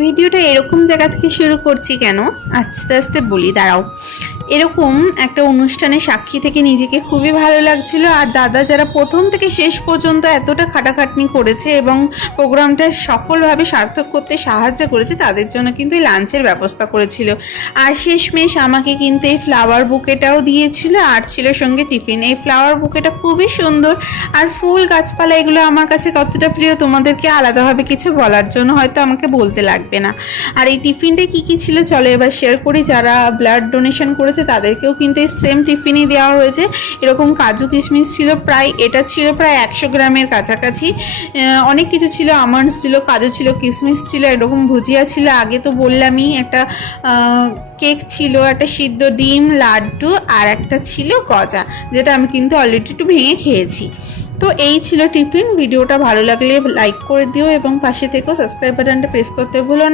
ভিডিওটা এরকম জায়গা থেকে শুরু করছি কেন, আস্তে আস্তে বলি, দাঁড়াও। এরকম একটা অনুষ্ঠানে সাক্ষী থেকে নিজেকে খুবই ভালো লাগছিল। আর দাদা যারা প্রথম থেকে শেষ পর্যন্ত এতটা খাটাখাটনি করেছে এবং প্রোগ্রামটা সফলভাবে সার্থক করতে সাহায্য করেছে, তাদের জন্য কিন্তু এই লাঞ্চের ব্যবস্থা করেছিল। আর শেষমেশ আমাকে কিন্তু এই ফ্লাওয়ার বুকেটাও দিয়েছিল, আর ছিল সঙ্গে টিফিন। এই ফ্লাওয়ার বুকেটা খুবই সুন্দর, আর ফুল গাছপালা এগুলো আমার কাছে কতটা প্রিয় তোমাদেরকে আলাদাভাবে কিছু বলার জন্য হয়তো আমাকে বলতে লাগবে না। আর এই টিফিনটা কি কি ছিল চলো এবার শেয়ার করি। যারা ব্লাড ডোনেশন করেছে তাদেরকেও কিন্তু এই সেম টিফিনই দেওয়া হয়েছে। এরকম কাজু কিশমিশ ছিল প্রায়, এটা ছিল প্রায় 100 গ্রামের কাছাকাছি। অনেক কিছু ছিল, আমন্ডস ছিল, কাজু ছিল, কিশমিশ ছিল, এরকম ভুজিয়া ছিল, আগে তো বললামই, একটা কেক ছিল, একটা সিদ্ধ ডিম, লাড্ডু, আর একটা ছিল গজা, যেটা আমি কিন্তু অলরেডি একটু ভেঙে খেয়েছি। তো এই ছিল টিফিন। ভিডিওটা ভালো লাগলে লাইক করে দিও এবং পাশে থেকেও সাবস্ক্রাইব বাটনটা প্রেস করতে ভুলো না।